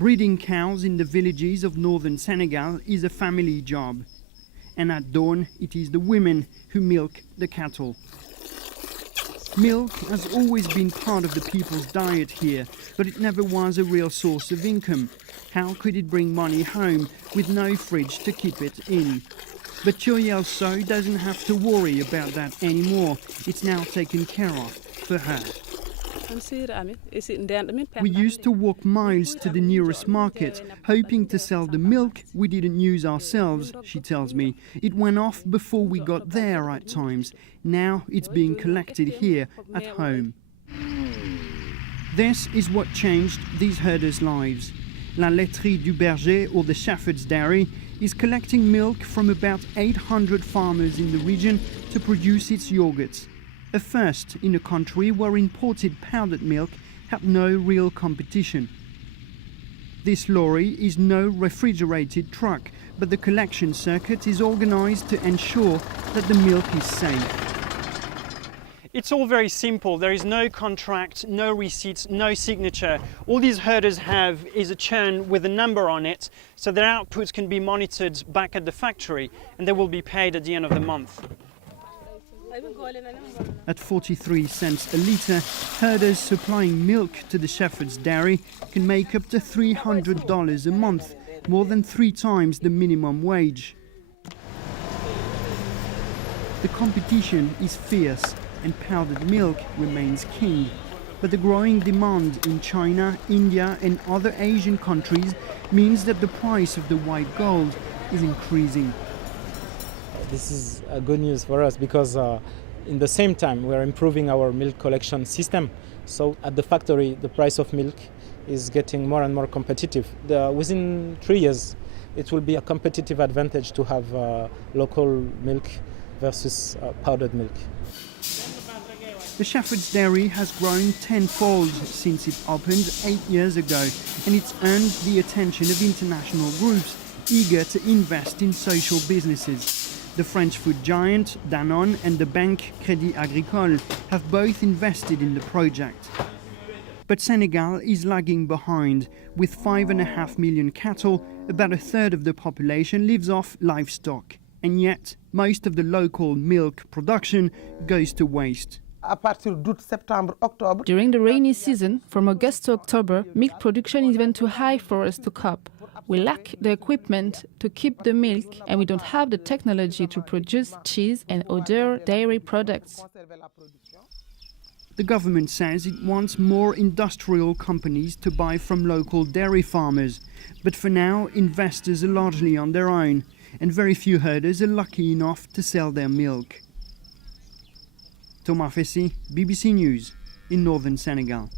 Breeding cows in the villages of northern Senegal is a family job. And at dawn, it is the women who milk the cattle. Milk has always been part of the people's diet here, but it never was a real source of income. How could it bring money home with no fridge to keep it in? But Choyel So doesn't have to worry about that anymore. It's now taken care of for her. We used to walk miles to the nearest market, hoping to sell the milk we didn't use ourselves, she tells me. It went off before we got there at times. Now it's being collected here at home. This is what changed these herders' lives. La Laiterie du Berger, or the Shepherd's Dairy, is collecting milk from about 800 farmers in the region to produce its yogurts. A first in a country where imported powdered milk had no real competition. This lorry is no refrigerated truck, but the collection circuit is organized to ensure that the milk is safe. It's all very simple. There is no contract, no receipts, no signature. All these herders have is a churn with a number on it, so their outputs can be monitored back at the factory, and they will be paid at the end of the month. At 43 cents a litre, herders supplying milk to the Shepherd's Dairy can make up to $300 a month, more than 3 times the minimum wage. The competition is fierce and powdered milk remains king. But the growing demand in China, India and other Asian countries means that the price of the white gold is increasing. This is good news for us because in the same time we are improving our milk collection system. So at the factory the price of milk is getting more and more competitive. Within 3 years it will be a competitive advantage to have local milk versus powdered milk. The Shepherd's Dairy has grown tenfold since it opened 8 years ago, and it's earned the attention of international groups eager to invest in social businesses. The French food giant Danone and the bank Crédit Agricole have both invested in the project. But Senegal is lagging behind. With 5.5 million cattle, about a third of the population lives off livestock. And yet, most of the local milk production goes to waste. During the rainy season, from August to October, milk production is even too high for us to cope. We lack the equipment to keep the milk, and we don't have the technology to produce cheese and other dairy products. The government says it wants more industrial companies to buy from local dairy farmers. But for now, investors are largely on their own, and very few herders are lucky enough to sell their milk. Thomas Fessy, BBC News, in northern Senegal.